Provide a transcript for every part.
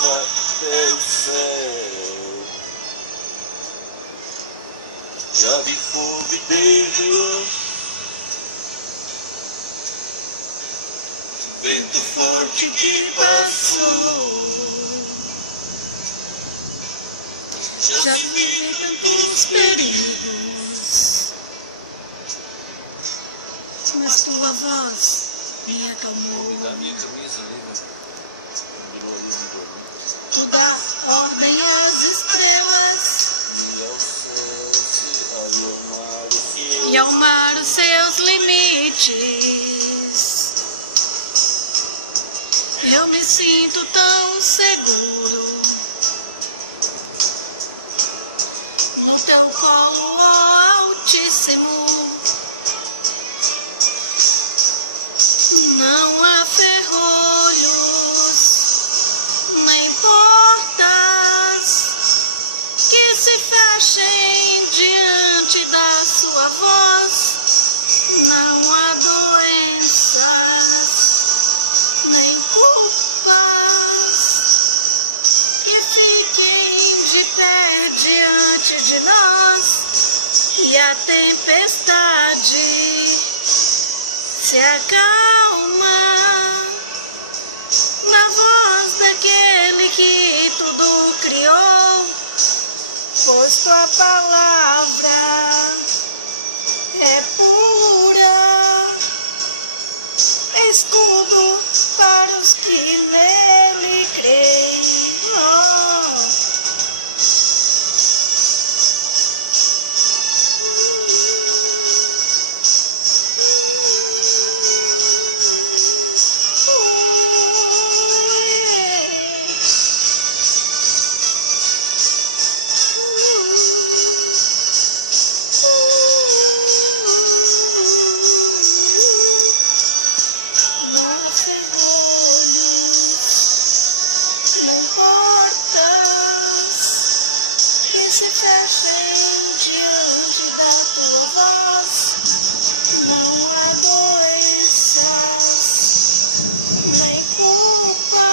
leva até o céu. Já vi fogo e Deus, vento forte que passou. Já vivi tantos perigos, mas tua voz me acalmou. Da minha camisa ali, Tu dá ordem às estrelas e ao mar os seus limites. Eu me sinto tão seguro no teu colo, ó Altíssimo. Não há ferrolhos nem portas que se fechem diante da sua voz. Não há doenças nem culpas que fiquem de pé diante de nós. E a tempestade se acalma na voz daquele que tudo criou, pois tua palavra é pura, escudo para os que nele creem. Se fechem diante da tua voz. Não há doenças nem culpa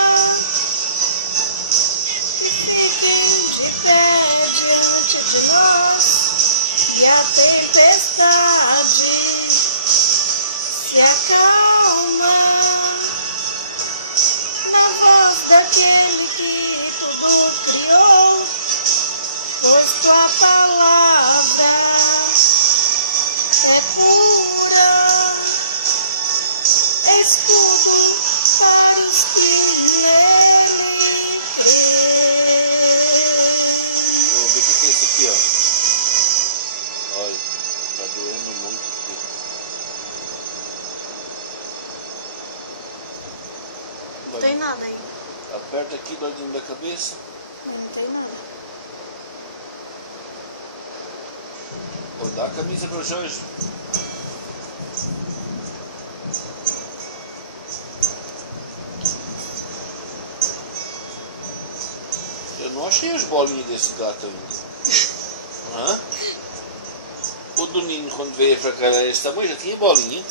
que fiquem de pé diante de nós. E a tempestade se acalma na voz daquele que tudo criou, pois tua palavra é pura, escudo para os que nele creem. Vou ver o que é isso aqui, ó. Olha, tá doendo muito aqui. Não tem nada aí. Aperta aqui, dói dentro da cabeça. Não tem nada. Vou dar a camisa para o Jorge. Eu não achei as bolinhas desse gato ainda. Hã? O Doninho, quando veio para cá, era esse tamanho, já tinha bolinha.